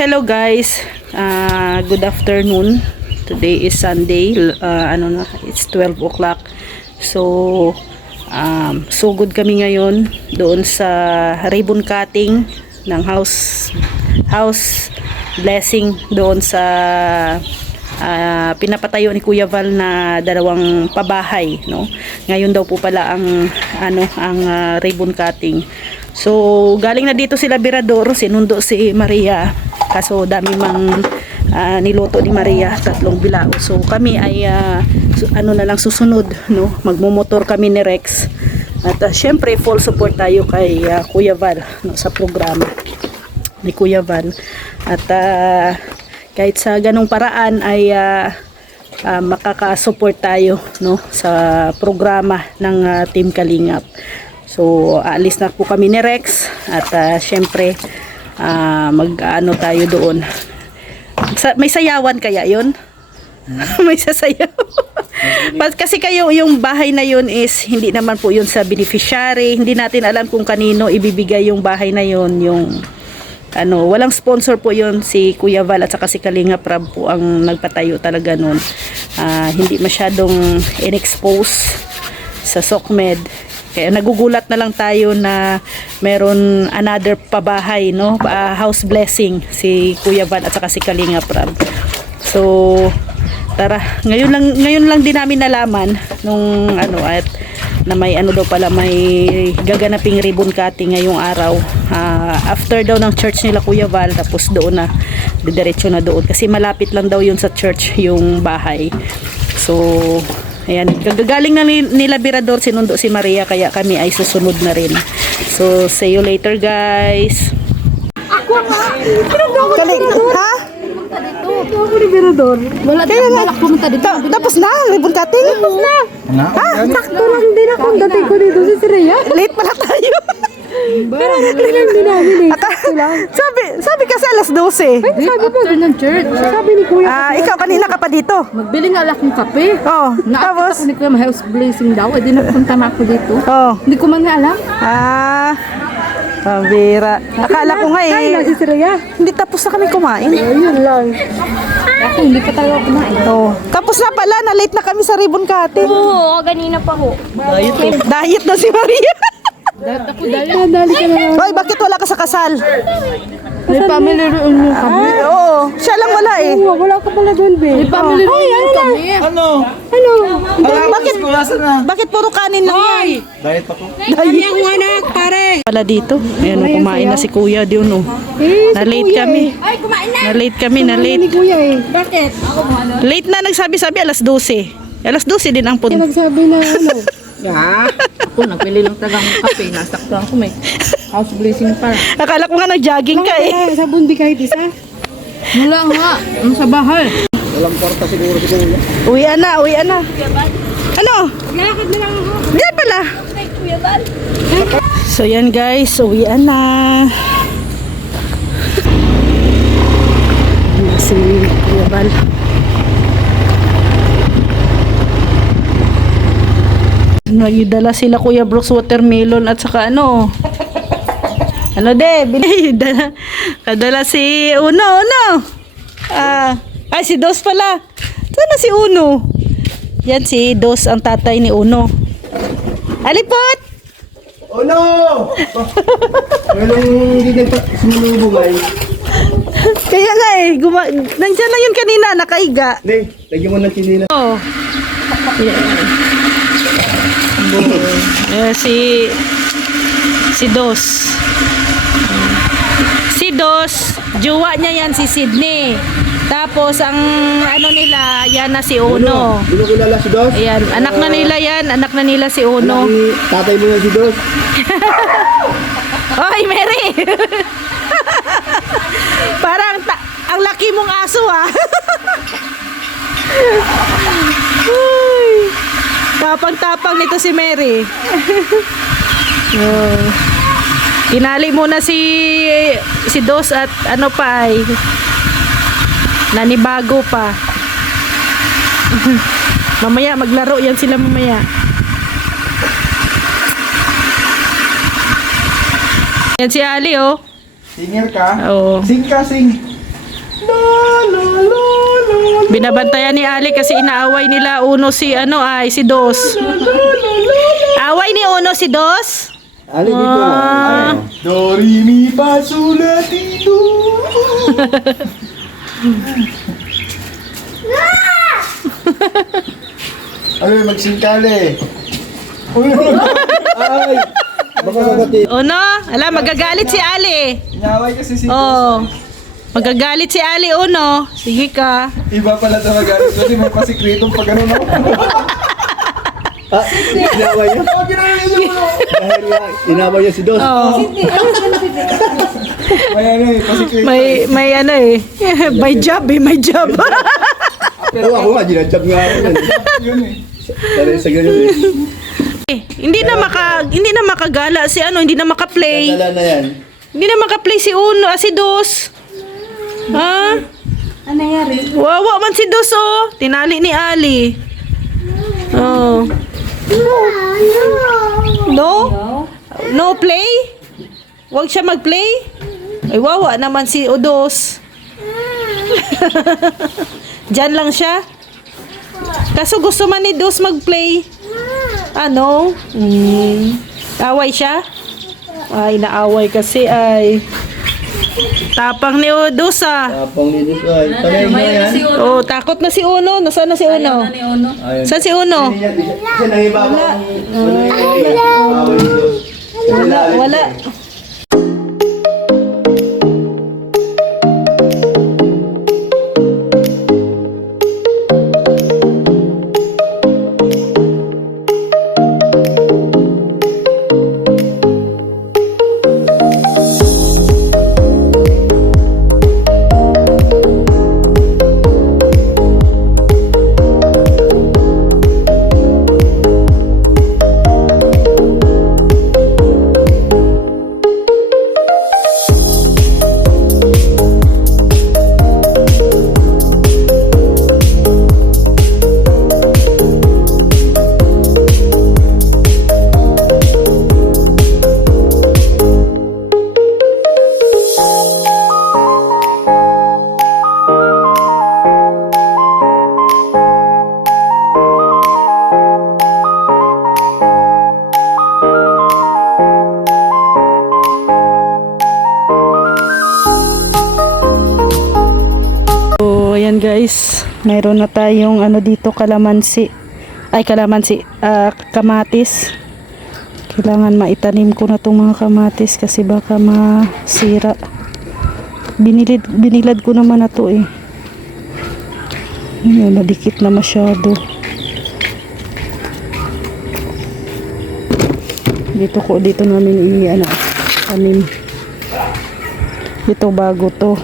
Hello guys, good afternoon. Today is Sunday, it's 12 o'clock. So, sugod kami ngayon doon sa ribbon cutting ng house blessing doon sa pinapatayo ni Kuya Val na dalawang pabahay, no? Ngayon daw po pala ang ribbon cutting. So, galing na dito sila Birador, sinundo si Maria. Kaso dami mang niluto ni Maria, 3 bilao. So, kami ay na lang susunod, no? Magmumotor kami ni Rex. At syempre, full support tayo kay Kuya Val, no, sa programa ni Kuya Val. At kahit sa ganong paraan ay makaka-support tayo, no, sa programa ng Team Kalingap. So, aalis na po kami ni Rex at syempre mag-ano tayo doon. May sayawan kaya yun? May sasayaw. Kasi kayo, yung bahay na yun is hindi naman po yun sa beneficiary. Hindi natin alam kung kanino ibibigay yung bahay na yun. Yung walang sponsor po yun, si Kuya Val at saka si Kalinga Prab po ang nagpatayo talaga nun. Hindi masyadong in-expose sa SOCMED. Kaya nagugulat na lang tayo na meron another pabahay, no? House blessing si Kuya Val at saka si Kalinga Prab. So, tara, ngayon lang din namin nalaman nung at na may daw pala, may gaganaping ribbon cutting ngayong araw. After daw ng church nila Kuya Val, tapos doon na didiretso na doon kasi malapit lang daw yun sa church yung bahay. So, ayan, gagaling na nila Birador, sinundo si Maria, kaya kami ay susunod na rin. So, see you later guys. Ako nga. Ha? Ako ni Birador. Wala tayong balak pumunta dito. Tapos na, ribbon cutting? Tapos na. Ha? Sakto lang din ako ang dating ko dito si Sreya. Late pala tayo. Pero natin lang din namin eh. Sabi kasi alas 12. Ay, sabi po. After ng church. Sabi ni Kuya. Ikaw kanina ka pa dito. Magbili nga lang ng kape. Oh, Nakakita ko ni Kuya house blessing daw. Eh, di napunta na ako dito. Oh. Hindi ko man nga alam. Pambira. Akala ko nga Ay, na si Sreya. hindi tapos na kami kumain. Ayun lang. Ako, hindi pa talaga kumain. Oh. Tapos na pala, na late na kami sa ribbon cutting. Oo, ganina pa ho. Diet na si Maria. Ako dali ka na. Hoy, bakit wala ka sa kasal? May family reunion kami. Oo, siya lang wala eh. Wala ka pala doon, be. May family reunion kami. Ano? Bakit puro kanin lang yan? Diet ako. Kami ang anak, pare. Pala dito. Ayan, kumain na si Kuya diyon, oh. Na-late kami. Ay, kumain na! Na-late kami, Ni na-late. Kuya eh. Bakit? Late na, nagsabi-sabi alas 12. Alas 12 din ang punta. Nagsabi na ano. Ako, nagpili lang talagang kape. Nasaktuhan ko may house blessing para. Akala ko nga nag-jogging ka eh. Sa bundi kahit isa. Wala nga. Ano sa bahay? Walang kwarta siguro si Kuya. Uwian na. Ano? Lakad na lang ako. Yan pala. Kay Kuya Val. So yan guys, uwian na. Si Kuya Val. Nagdala sila Kuya Brooks watermelon at saka ano de, kadala si Uno. Ay si Dos pala. Sana si Uno. Yan si Dos ang tatay ni Uno. Alipot! Oh no! Walang hindi nagpasimulubong ay. Kaya nga eh, nandiyan na yun kanina, nakaiga. Hindi, lagyan mo ng chinila. Oh. Si Dos. Si Dos, jowa niya yan si Sydney. Tapos ang nila, yan na si Uno. Hindi mo kilala si Dos? Ayan, anak na nila si Uno. Tatay mo yan si Dos? Oy, Mary! Parang ang laki mong aso ah. Uy, tapang-tapang nito si Mary. Kinali muna si Dos at ano pa ay nanibago pa. Mamaya maglaro yan sila mamaya. Yan si Ali, oh. Singer ka? Oo. Sing ka, sing. Binabantayan ni Ali kasi inaaway nila Uno si si Dos. Away ni Uno si Dos? Ali dito na. Do, re, mi, fa, sol, la, ti, do. Ano yung magsingkali? Ay! Baka magati. Uno, ala magagalit si Ali. Nyaway kasi si Oh. Magagalit si Ali Uno. Sige ka. Iba pala talaga. Kasi may pasikretong pag ano, no? Inaway niya? Dahil nga, inaway niya si Dos. Oh. May ano eh, pasikreto. May may job may job. Oo, ako nga, ginajab nga ako yan. Yun eh. Sa ganyan eh. hindi na makagala si hindi na maka-play. Dala na yan. Hindi na maka-play si Uno, si Dos. Ha? Ano nangyari? Wawa man si Dos Tinali ni Ali. Oh. No? No play? Huwag siya mag-play? Ay, wawa naman si Udos. Diyan lang siya. Kaso gusto man ni Dos mag-play. Ano? Away siya? Ay, naaway kasi ay. Tapang ni Udos Tapang ni Dos ay. Tanay na yan. Oh, takot na si Uno. Nasaan na si Uno? Ayun. Saan si Uno? Siya nangibaba. Away ni Dos. Wala. Ayan guys, mayroon na tayong dito kalamansi. Kamatis. Kailangan maitanim ko na tong mga kamatis kasi baka masira. Binilad ko naman na to eh. Ayan, nadikit na masyado. Dito namin tanim. Ito bago to.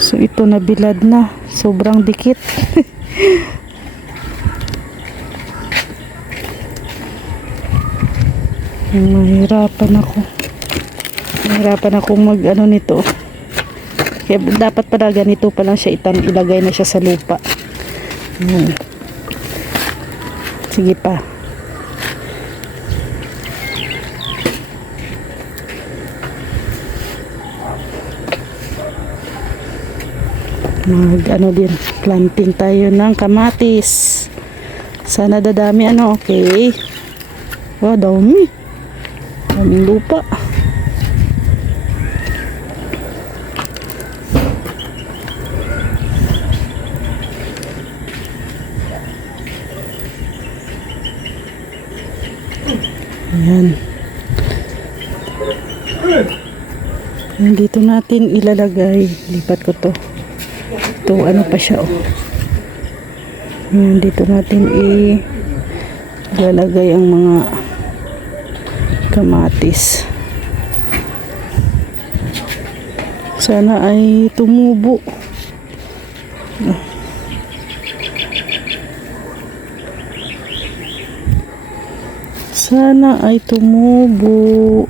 So ito nabilad na. Sobrang dikit. Mahirapan akong mag nito. Kaya dapat pala ganito pa lang siya ilagay na siya sa lupa. Sige pa. Din planting tayo ng kamatis. Sana dadami okay. Wow, daming lupa. Ayan. Dito natin ilalagay. Lipat ko to. Ito, pa siya dito natin ilalagay ang mga kamatis. Sana ay tumubo. Sana ay tumubo.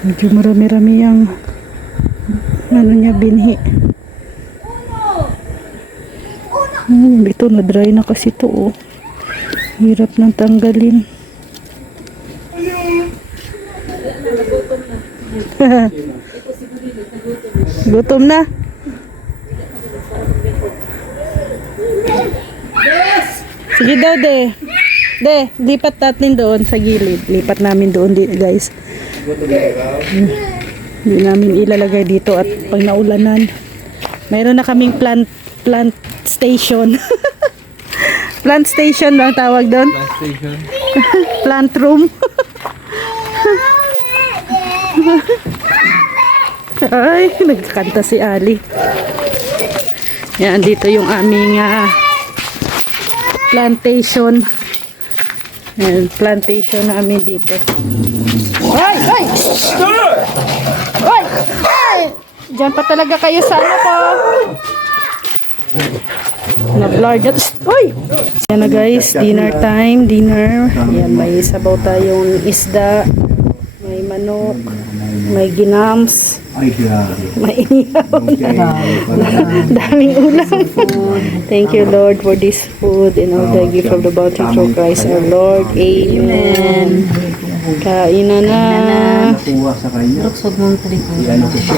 Medyo marami-rami yung binhi. Ito na dry na kasi ito hirap nang tanggalin. Gutom na. Sige daw, De. De, lipat natin doon sa gilid. Lipat namin doon, guys. Hindi namin ilalagay dito at pag naulanan. Mayroon na kaming plant station. Plant station ba ang tawag doon? Plant station. Plant room. Ay, nagkakanta si Ali. Yan, dito yung aming plantation. Yan, plantation namin dito. Ay! Ay! Ay! Ay! Diyan pa talaga kayo sa ano po. Na-blur that. Uy! Yan na guys, dinner time. Dinner. Yan, may sabaw tayong isda. May manok. May ginams. Ay, grabe. May inihaw. Daming ulam. Thank you, Lord, for this food and all the gift of the bounty through Christ our Lord. Amen. Kain na na. Nakuha sa kanya. Ruksod mong talikod. Yan ko siya.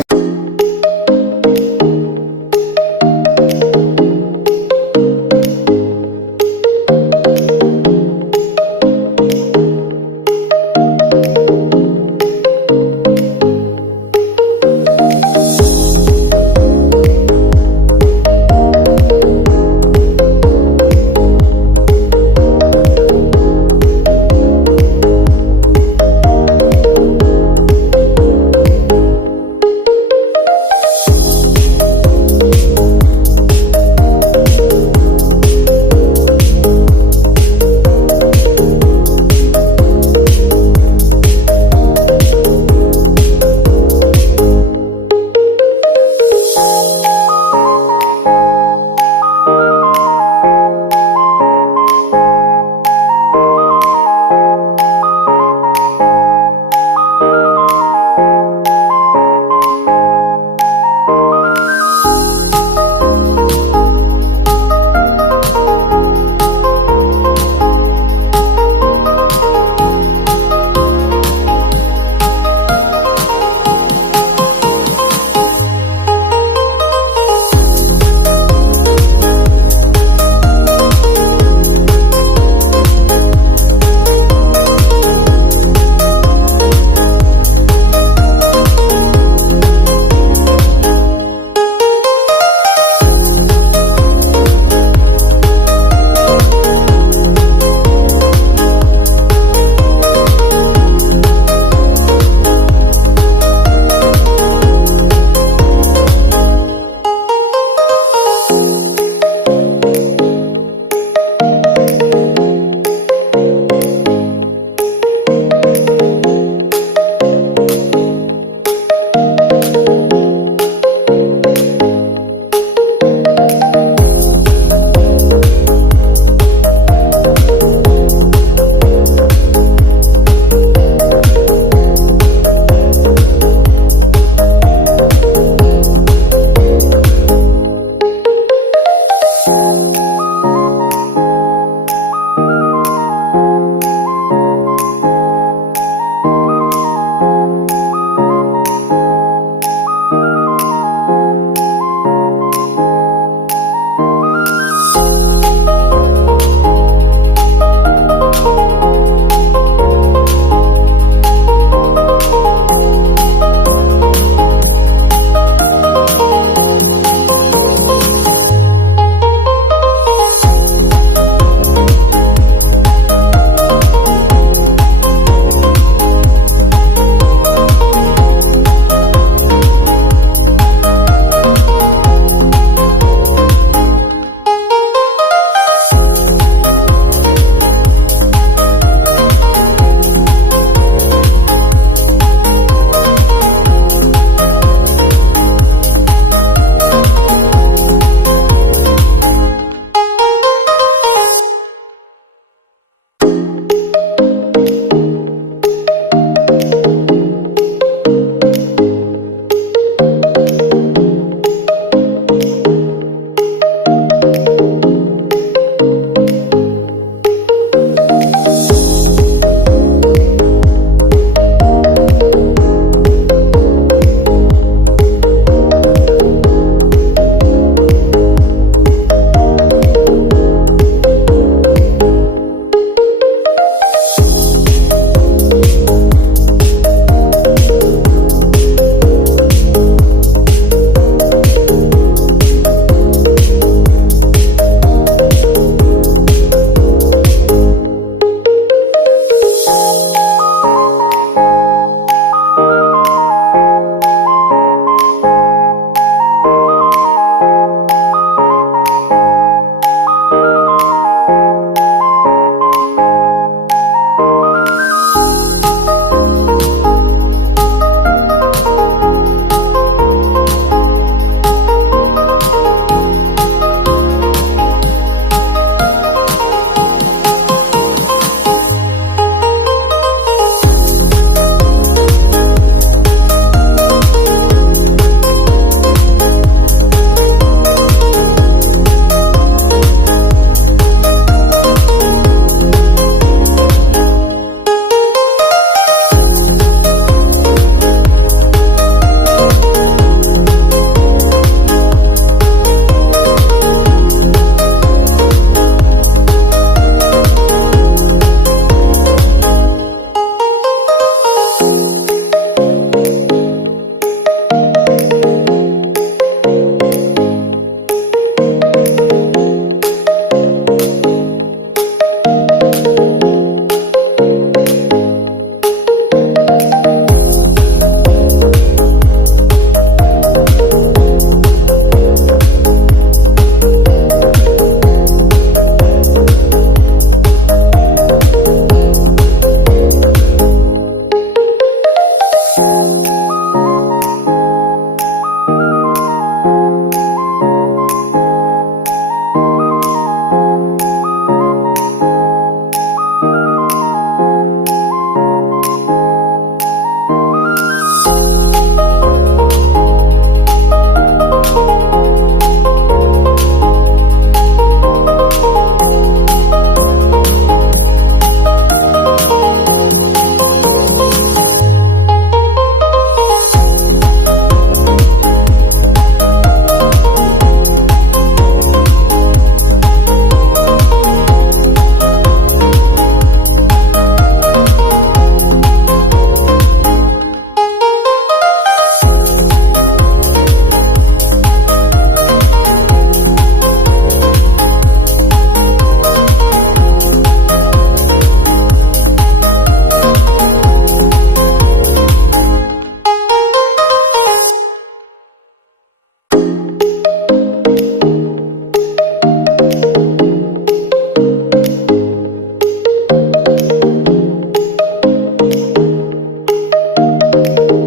Bye.